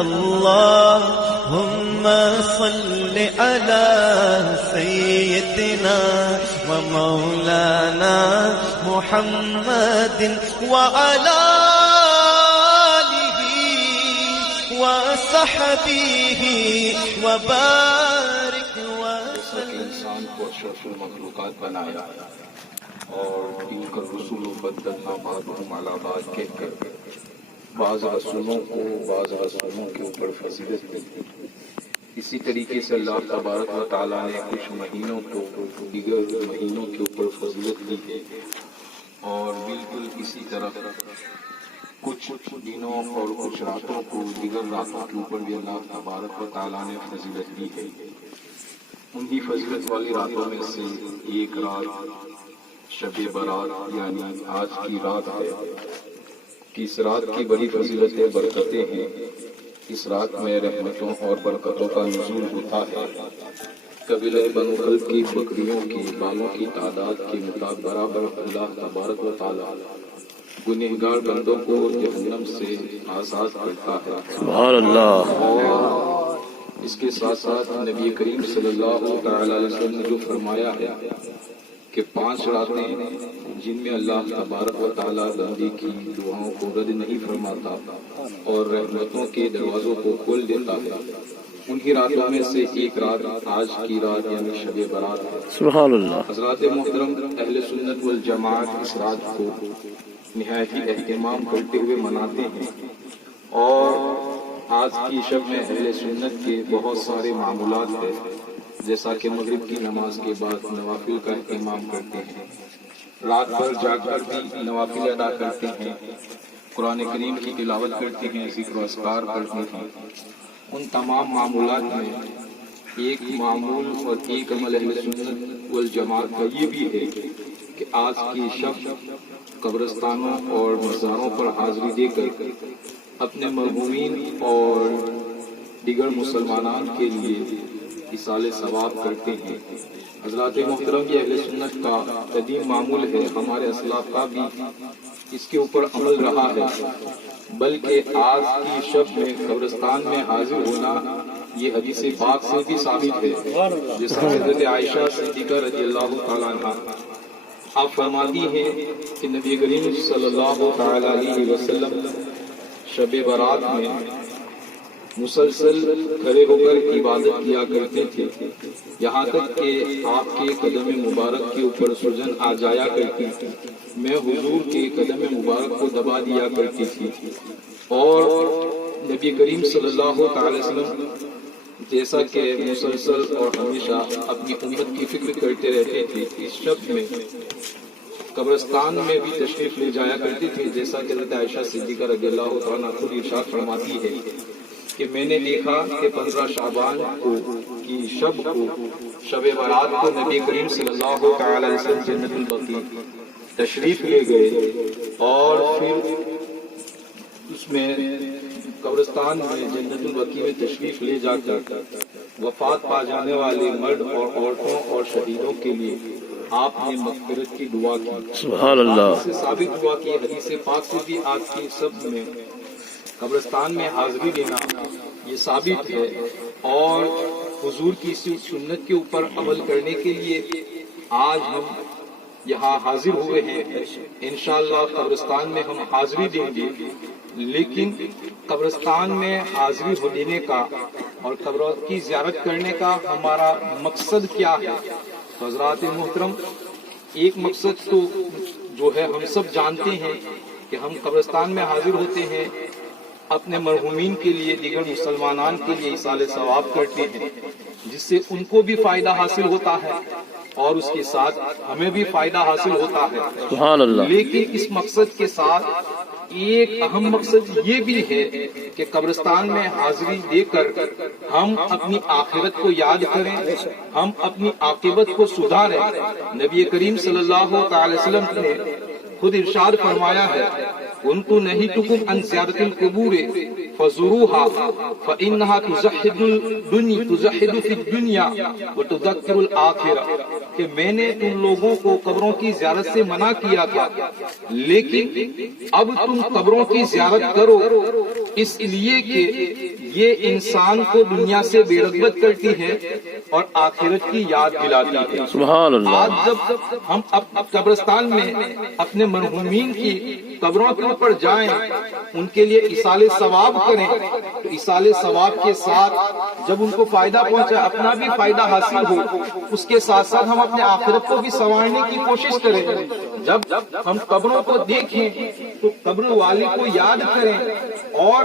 اللهم صل على سيدنا ومولانا محمد وعلى آله وصحبه وبارك وسلم. انسان کو اشرف المخلوقات بنایا اور ان کا رسول بدلنا بعضهم علی بعض کہہ کر بعض رسولوں کے اوپر فضیلت دی. اسی طریقے سے اللہ تبارک و تعالیٰ نے کچھ مہینوں کو دیگر مہینوں کے اوپر فضیلت دی ہے اور بالکل اسی طرح کچھ دنوں اور کچھ راتوں کو دیگر راتوں کے اوپر بھی اللہ تبارک و تعالیٰ نے فضیلت دی ہے. انہی فضیلت والی راتوں میں سے ایک رات شب برات یعنی آج کی رات ہے. اس رات کی بڑی فضیلتیں برکتیں ہیں. اس رات میں رحمتوں اور برکتوں کا نزول ہوتا ہے. قبیلہ بنو کلب کی بکریوں کے بالوں کی تعداد کے مطابق برابر اللہ تبارک و تعالی گنہگار بندوں کو جہنم سے آزاد کرتا ہے. سبحان اللہ. اور اس کے ساتھ ساتھ نبی کریم صلی اللہ تعالی علیہ وسلم نے جو فرمایا ہے کہ 5 راتیں جن میں اللہ تبارک و تعالیٰ بندے کی دعاؤں کو رد نہیں فرماتا اور رحمتوں کے دروازوں کو کھول دیتا ہے، انہی راتوں میں سے ایک رات آج کی رات یعنی شب برات ہے. سبحان اللہ. حضرات محترم اہل سنت والجماعت اس رات کو نہایت ہی اہتمام کرتے ہوئے مناتے ہیں اور آج کی شب میں اہل سنت کے بہت سارے معمولات ہیں، جیسا کہ مغرب کی نماز کے بعد نوافل کا اہتمام کرتے ہیں، رات بھر جاگ کر بھی نوافل ادا کرتے ہیں، قرآن کریم کی تلاوت کرتے ہیں، ذکر و اذکار کرتے ہیں. ان تمام معمولات میں ایک معمول اور ایک عمل اہل سنت والجماعت کا یہ بھی ہے کہ آج کی شب قبرستانوں اور مزاروں پر حاضری دے کر اپنے مرحومین اور دیگر مسلمانان کے لیے ایصال ثواب کرتے ہیں. حضرات محترم یہ اہل سنت کا قدیم معمول ہے، ہمارے اسلاف کا بھی اس کے اوپر عمل رہا ہے، بلکہ آج کی شب میں قبرستان میں حاضر ہونا یہ حدیث پاک سے بھی ثابت ہے. جیسا حضرت عائشہ صدیقہ رضی اللہ تعالیٰ عنہ آپ فرماتی ہیں کہ نبی کریم صلی اللہ تعالی علیہ وسلم شب برات میں مسلسل کھڑے ہو کر عبادت کیا کرتے تھے، یہاں تک کہ آپ کے قدم مبارک کے اوپر سوجن آ جایا کرتی تھی. میں حضور کے قدم مبارک کو دبا دیا کرتی تھی اور نبی کریم صلی اللہ تعالی وسلم جیسا کہ مسلسل اور ہمیشہ اپنی امت کی فکر کرتے رہتے تھے، اس شب میں قبرستان میں بھی تشریف لے جایا کرتے تھے. جیسا کہ حضرت عائشہ صدیقہ رضی اللہ عنہا خود ارشاد فرماتی ہے کہ میں نے دیکھا کہ 15 شعبان کی شب کو شب برات کو نبی کریم صلی اللہ تعالی علیہ وسلم جنت البقیع تشریف لے گئے اور پھر اس میں قبرستان میں جنت البقیع میں تشریف لے جا کر وفات پا جانے والے مرد اور عورتوں اور شہیدوں کے لیے آپ نے مغفرت کی دعا کی. سبحان اللہ. اس سے ثابت ہوا کہ حدیث پاک سے بھی آج کی سب میں قبرستان میں حاضری دینا یہ ثابت ہے اور حضور کی سنت کے اوپر عمل کرنے کے لیے آج ہم یہاں حاضر ہوئے ہیں. انشاءاللہ قبرستان میں ہم حاضری دیں گے، لیکن قبرستان میں حاضری دینے کا اور قبر کی زیارت کرنے کا ہمارا مقصد کیا ہے؟ حضرات محترم ایک مقصد تو جو ہے ہم سب جانتے ہیں کہ ہم قبرستان میں حاضر ہوتے ہیں، اپنے مرحومین کے لیے دیگر مسلمانان کے لیے ایصال ثواب کرتے ہیں، جس سے ان کو بھی فائدہ حاصل ہوتا ہے اور اس کے ساتھ ہمیں بھی فائدہ حاصل ہوتا ہے. سبحان اللہ. لیکن اس مقصد کے ساتھ ایک اہم مقصد یہ بھی ہے کہ قبرستان میں حاضری دے کر ہم اپنی آخرت کو یاد کریں، ہم اپنی عاقبت کو سدھاریں. نبی کریم صلی اللہ تعالی وسلم نے خود ارشاد فرمایا ہے كنت نهيتكم عن زيارة القبور فزوروها فإنها تزهد في الدنيا وتذكر الآخرة، کہ میں نے تم لوگوں کو قبروں کی زیارت سے منع کیا تھا، لیکن اب تم قبروں کی زیارت کرو، اس لیے کہ یہ انسان کو دنیا سے بے رغبت کرتی ہے اور آخرت کی یاد دلاتی ہے۔ سبحان اللہ۔ آج جب ہم قبرستان میں اپنے مرحومین کی قبروں کے اوپر جائیں، ان کے لیے ایصال ثواب کریں، تو ایصال ثواب کے ساتھ جب ان کو فائدہ پہنچے، اپنا بھی فائدہ حاصل ہو، اس کے ساتھ ساتھ ہم اپنے آخرت کو بھی سنوارنے کی کوشش کریں۔ جب ہم قبروں کو دیکھیں تو قبر والے کو یاد کریں اور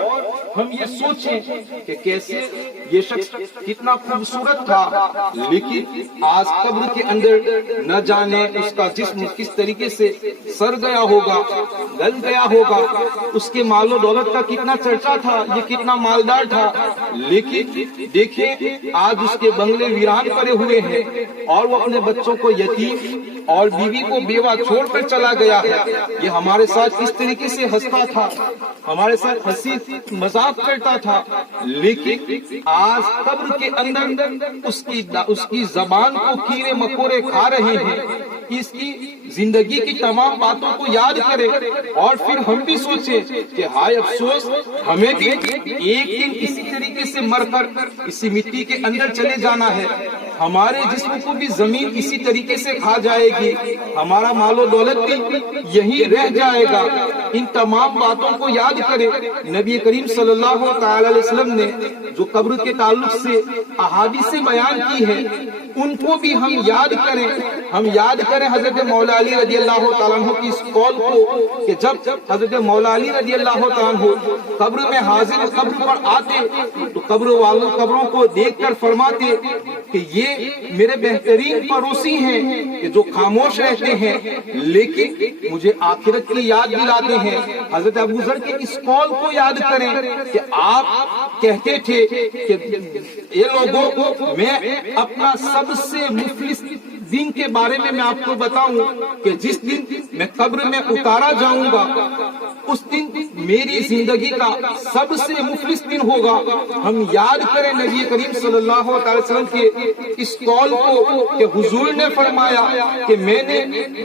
ہم یہ سوچیں کہ کیسے یہ شخص کتنا خوبصورت تھا، لیکن آج قبر کے اندر نہ جانے اس کا جسم کس طریقے سے سر گیا ہوگا، گل گیا ہوگا، اس کے مال و دولت کا کتنا چرچا تھا، یہ کتنا مالدار تھا، لیکن دیکھیں آج اس کے بنگلے ویران پڑے ہوئے ہیں اور وہ اپنے بچوں کو یتیم اور بیوی کو بیوہ چھوڑ کر چلا گیا ہے۔ یہ ہمارے ساتھ کس طریقے سے ہنستا تھا، ہمارے ساتھ ہنسی مذاق کرتا تھا، لیکن آج قبر کے اندر اس کی زبان کو کیڑے مکوڑے کھا رہے ہیں۔ اس کی زندگی کی تمام باتوں کو یاد کرے اور پھر ہم بھی سوچیں کہ ہائے افسوس، ہمیں بھی ایک دن اسی طریقے سے مر کر اسی مٹی کے اندر چلے جانا ہے، ہمارے جسم کو بھی زمین اسی طریقے سے کھا جائے گی، ہمارا مال و دولت بھی یہی رہ جائے گا۔ ان تمام باتوں کو یاد کرے۔ نبی کریم صلی اللہ تعالی علیہ وسلم نے جو قبر کے تعلق سے احادیث بیان کی ہے، ان کو بھی ہم یاد کریں۔ ہم یاد کریں حضرت مولا علی رضی اللہ تعالیٰ عنہ کی اس قول کو کہ جب حضرت مولا علی رضی اللہ تعالیٰ عنہ قبر میں حاضر قبر پر آتے تو قبر والوں قبروں کو دیکھ کر فرماتے کہ یہ میرے بہترین پڑوسی ہیں کہ جو خاموش رہتے ہیں لیکن مجھے آخرت کی یاد دلاتے ہیں۔ حضرت ابو ذر کے اس قول کو یاد کریں کہ آپ کہتے تھے کہ یہ لوگوں، میں اپنا سب سے مفلس دن کے بارے میں آپ کو بتاؤں کہ جس دن میں قبر میں اتارا جاؤں گا، اس دن میری زندگی کا سب سے مفلس دن ہوگا۔ ہم یاد کریں نبی کریم صلی اللہ علیہ وسلم کے اس قول کو کہ حضور نے فرمایا کہ میں نے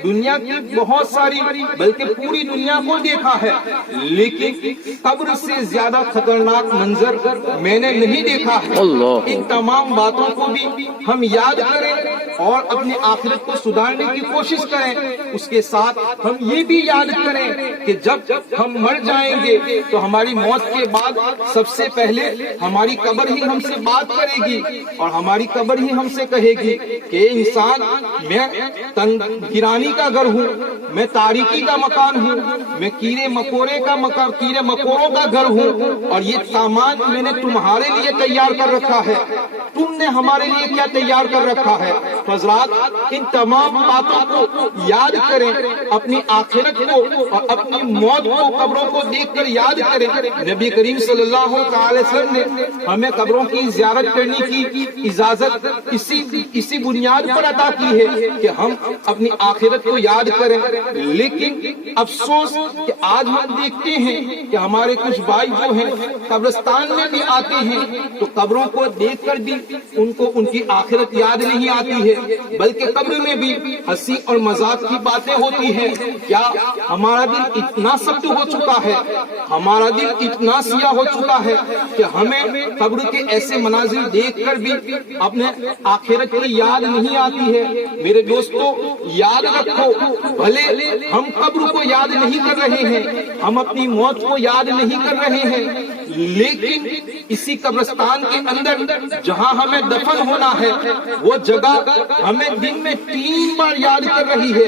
دنیا کی بہت ساری بلکہ پوری دنیا کو دیکھا ہے، لیکن قبر سے زیادہ خطرناک منظر میں نے نہیں دیکھا ہے۔ ان تمام باتوں کو بھی ہم یاد کریں اور اپنی آخرت کو سدھارنے کی کوشش کریں۔ اس کے ساتھ ہم یہ بھی یاد کریں کہ جب ہم مر جائیں گے تو ہماری موت کے بعد سب سے پہلے ہماری قبر ہی ہم سے بات کرے گی اور ہماری قبر ہی ہم سے کہے گی کہ انسان، میں تنگ گرانی کا گھر ہوں، میں تاریکی کا مکان ہوں، میں کیڑے مکوڑوں کا گھر ہوں، اور یہ سامان میں نے تمہارے لیے تیار کر رکھا ہے، تم نے ہمارے لیے کیا تیار کر رکھا ہے؟ حضرات، ان تمام باتوں کو یاد کریں، اپنی آخرت کو اور اپنی موت کو قبروں کو دیکھ کر یاد کریں۔ نبی کریم صلی اللہ علیہ وسلم نے ہمیں قبروں کی زیارت کرنے کی اجازت اسی بنیاد پر عطا کی ہے کہ ہم اپنی آخرت کو یاد کریں، لیکن افسوس کہ آج ہم دیکھتے ہیں کہ ہمارے کچھ بھائی جو ہیں قبرستان میں بھی آتے ہیں تو قبروں کو دیکھ کر بھی ان کو ان کی آخرت یاد نہیں آتی ہے، بلکہ قبر میں بھی ہنسی اور مذاق کی باتیں ہوتی ہیں۔ کیا ہمارا دل اتنا سخت ہو چکا ہے، ہمارا دل اتنا سیاہ ہو چکا ہے کہ ہمیں قبر کے ایسے مناظر دیکھ کر بھی اپنے آخرت کی یاد نہیں آتی ہے؟ میرے دوستو، یاد رکھو، بھلے ہم قبر کو یاد نہیں کر رہے ہیں، ہم اپنی موت کو یاد نہیں کر رہے ہیں، لیکن اسی قبرستان کے اندر جہاں ہمیں دفن ہونا ہے وہ جگہ ہمیں دن میں 3 بار یاد کر رہی ہے۔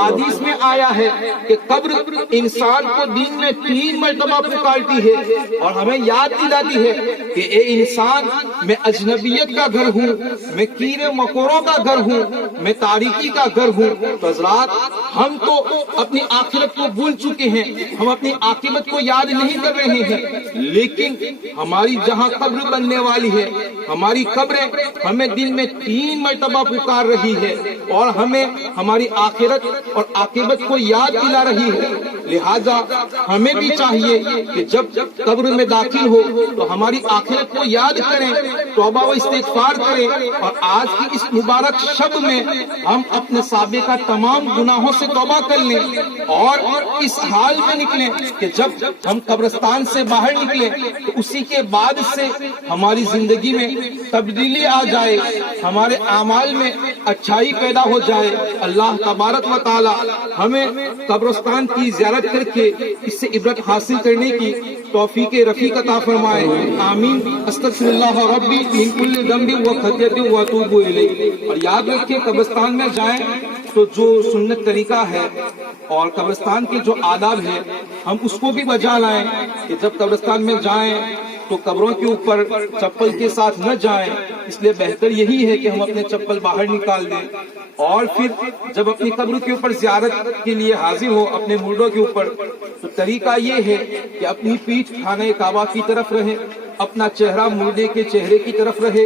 حدیث میں آیا ہے کہ قبر انسان کو دن میں 3 مرتبہ پکارتی ہے اور ہمیں یاد دلاتی ہے کہ اے انسان، میں اجنبیت کا گھر ہوں، میں کیڑے مکوڑوں کا گھر ہوں، میں تاریکی کا گھر ہوں۔ حضرات، ہم تو اپنی آخرت کو بھول چکے ہیں، ہم اپنی عاقبت کو یاد نہیں کر رہے ہیں، لیکن ہماری جہاں قبر بننے والی ہے، ہماری قبریں ہمیں دن میں 3 مرتبہ پکار رہی ہے اور ہمیں ہماری آخرت اور عاقبت کو یاد دلا رہی ہے۔ لہذا ہمیں بھی چاہیے کہ جب قبر میں داخل ہو تو ہماری آخرت کو یاد کریں، توبہ و استغفار کریں، اور آج کی اس مبارک شب میں ہم اپنے سابقہ تمام گناہوں سے توبہ کر لیں، اور اس حال میں نکلیں کہ جب ہم قبرستان سے باہر نکلیں تو اسی کے بعد سے ہماری زندگی میں تبدیلی آ جائے، ہمارے اعمال میں اچھائی پیدا ہو جائے۔ اللہ تبارک و تعالی ہمیں قبرستان کی زیارت کر کے اس سے عبرت حاصل کرنے کی توفیق رفیق عطا فرمائے، آمین۔ استغفر اللہ ربی من کل ذنب و خطیئۃ و اتوب الیہ۔ اور یاد رکھیں قبرستان میں جائیں تو جو سنت طریقہ ہے اور قبرستان کے جو آداب ہیں ہم اس کو بھی بجا لائیں کہ جب قبرستان میں جائیں تو قبروں کے اوپر چپل کے ساتھ نہ جائیں، اس لیے بہتر یہی ہے کہ ہم اپنے چپل باہر نکال دیں، اور پھر جب اپنی قبر کے اوپر زیارت کے لیے حاضر ہو اپنے مردوں کے اوپر تو طریقہ یہ ہے کہ اپنی پیٹھ خانہ کعبہ کی طرف رہے، اپنا چہرہ مردے کے چہرے کی طرف رہے،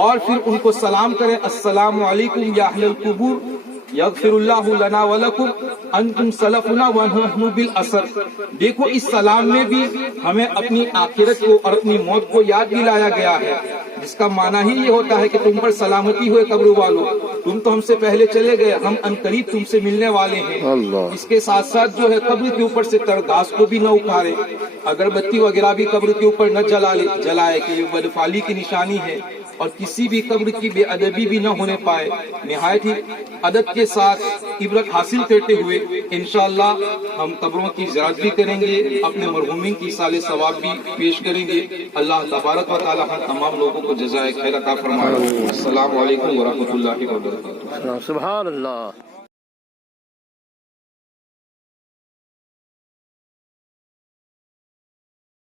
اور پھر ان کو سلام کریں، السلام علیکم یا اہل القبور یغفر اللہ لنا ولکم انتم سلفنا ونحن بالاثر۔ دیکھو اس سلام میں بھی ہمیں اپنی آخرت کو اور اپنی موت کو یاد دلایا گیا ہے، جس کا معنی ہی یہ ہوتا ہے کہ تم پر سلامتی ہوئے قبر والو، تم تو ہم سے پہلے چلے گئے، ہم عنقریب تم سے ملنے والے ہیں۔ اس کے ساتھ ساتھ جو ہے قبر کے اوپر سے ترگاس کو بھی نہ اکھاڑے، اگربتی وغیرہ بھی قبر کے اوپر نہ جلائے کہ یہ بدفعالی کی نشانی ہے، اور کسی بھی قبر کی بے ادبی بھی نہ ہونے پائے۔ نہایت ہی ادب کے ساتھ عبرت حاصل کرتے ہوئے انشاءاللہ ہم قبروں کی زیارت بھی کریں گے، اپنے مرحومین کی سال ثواب بھی پیش کریں گے۔ اللہ تبارک و تعالی ہم تمام لوگوں کو جزائے خیر عطا فرمائے۔ السلام علیکم ورحمۃ اللہ وبرکاتہ۔ سبحان اللہ۔